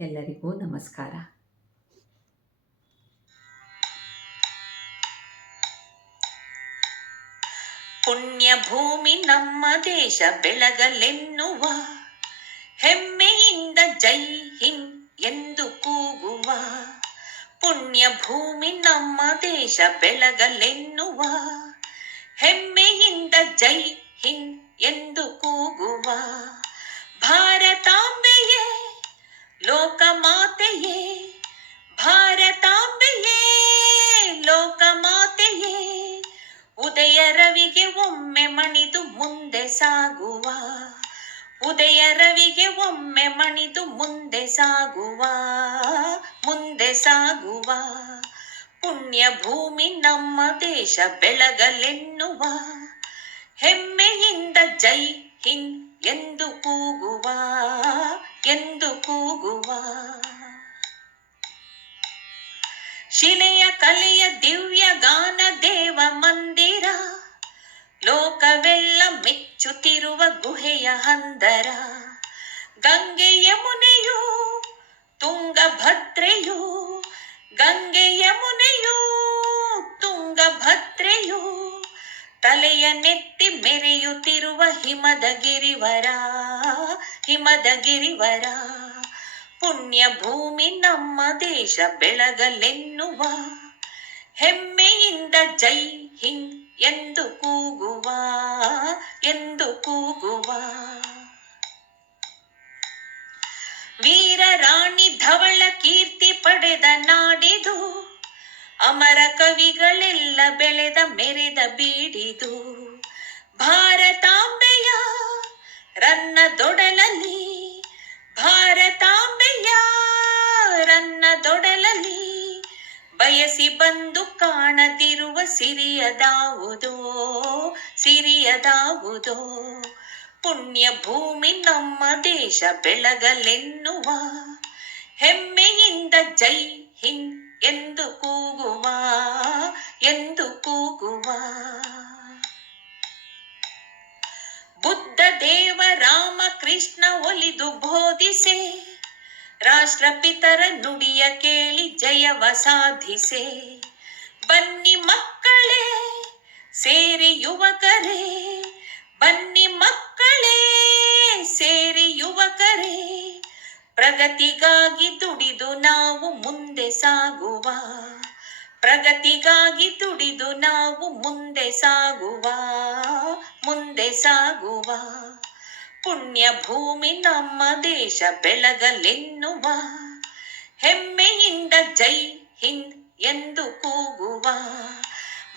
ಎಲ್ಲರಿಗೂ ನಮಸ್ಕಾರ. ಪುಣ್ಯ ಭೂಮಿ ನಮ್ಮ ದೇಶ ಬೆಳಗಲೆನ್ನುವ ಹೆಮ್ಮೆಯಿಂದ ಜೈ ಹಿಂದ್ ಎಂದು ಕೂಗುವ. ಪುಣ್ಯ ಭೂಮಿ ನಮ್ಮ ದೇಶ ಬೆಳಗಲೆನ್ನುವ ಹೆಮ್ಮೆಯಿಂದ ಜೈ ಹಿಂದ್ ಎಂದು ಕೂಗುವ. ಭಾರತಾಂಬೆಯೇ ಲೋಕಮಾತೆಯೇ, ಭಾರತಾಂಬೆಯೇ ಲೋಕಮಾತೆಯೇ, ಉದಯ ರವಿಗೆ ಒಮ್ಮೆ ಮಣಿದು ಮುಂದೆ ಸಾಗುವ. ಉದಯ ರವಿಗೆ ಒಮ್ಮೆ ಮಣಿದು ಮುಂದೆ ಸಾಗುವ, ಮುಂದೆ ಸಾಗುವ. ಪುಣ್ಯ ಭೂಮಿ ನಮ್ಮ ದೇಶ ಬೆಳಗಲೆನ್ನುವ ಹೆಮ್ಮೆಯಿಂದ ಜೈ ಹಿಂದ್ ಎಂದು ಕೂಗುವ, ಎಂದು ಕೂಗುವ. ಶಿಲೆಯ ಕಲೆಯ ದಿವ್ಯ ಗಾನ ದೇವ ಮಂದಿರ, ಲೋಕವೆಲ್ಲ ಮೆಚ್ಚುತ್ತಿರುವ ಗುಹೆಯ ಹಂದರ. ಗಂಗೆ ಯಮುನೆಯೂ ತುಂಗಭದ್ರೆಯೂ, ಗಂಗೆ ಯಮುನೆಯೂ ತುಂಗಭದ್ರೆಯೂ, ತಲೆಯ ನೆತ್ತಿ ಮೆರೆಯುತ್ತಿರುವ ಹಿಮದ ಗಿರಿವರ, ಹಿಮದ ಗಿರಿವರ. ಪುಣ್ಯ ಭೂಮಿ ನಮ್ಮ ದೇಶ ಬೆಳಗಲೆನ್ನುವ ಹೆಮ್ಮೆಯಿಂದ ಜೈ ಹಿಂದ್ ಎಂದು ಕೂಗುವ, ಎಂದು ಕೂಗುವ. ವೀರ ರಾಣಿ ಧವಳ ಕೀರ್ತಿ ಪಡೆದ ನಾಡಿದು, ಅಮರ ಕವಿಗಳೆಲ್ಲ ಬೆಳೆದ ಮೆರೆದ ಬೀಡಿದು. ಭಾರತಾಂಬೆಯ ರನ್ನದೊಡಲಲ್ಲಿ, ಭಾರತಾಂಬೆಯ ರನ್ನದೊಡಲಲ್ಲಿ ಬಯಸಿ ಬಂದು ಕಾಣದಿರುವ ಸಿರಿಯದಾವುದೋ, ಸಿರಿಯದಾವುದೋ. ಪುಣ್ಯ ಭೂಮಿ ನಮ್ಮ ದೇಶ ಬೆಳಗಲೆನ್ನುವ ಹೆಮ್ಮೆಯಿಂದ ಜೈ ಹಿಂದ್ ಎಂದು ಕೂಗುವ, ಎಂದು ಕೂಗುವ. ಬುದ್ಧ ದೇವ ರಾಮ ಕೃಷ್ಣ ಒಲಿದು ಬೋಧಿಸೆ, ರಾಷ್ಟ್ರಪಿತರ ನುಡಿಯ ಕೇಳಿ ಜಯವ ಸಾಧಿಸೆ. ಬನ್ನಿ ಮಕ್ಕಳೇ ಸೇರಿ ಯುವಕರೇ, ಬನ್ನಿ ಮಕ್ಕಳೇ ಸೇರಿ ಯುವಕರೇ, ಪ್ರಗತಿಗಾಗಿ ದುಡಿದು ನಾವು ಮುಂದೆ ಸಾಗುವ. ಪ್ರಗತಿಗಾಗಿ ದುಡಿದು ನಾವು ಮುಂದೆ ಸಾಗುವ, ಮುಂದೆ ಸಾಗುವ. ಪುಣ್ಯ ಭೂಮಿ ನಮ್ಮ ದೇಶ ಬೆಳಗಲೆನ್ನುವ ಹೆಮ್ಮೆಯಿಂದ ಜೈ ಹಿಂದ್ ಎಂದು ಕೂಗುವ.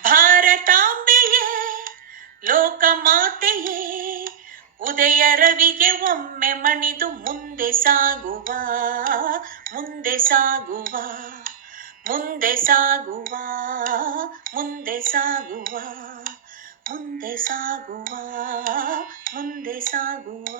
ಭಾರತಾಂಬೆಯೇ ಲೋಕಮಾತೆಯೇ, ಉದಯ ರವಿಗೆ ಒಮ್ಮೆ ಮಣಿದು ಮುಂದೆ ಸಾಗುವ, ಮುಂದೆ ಸಾಗುವ, ಮುಂದೆ ಸಾಗುವ, ಮುಂದೆ ಸಾಗುವ, ಮುಂದೆ ಸಾಗುವ, ಮುಂದೆ ಸಾಗುವ.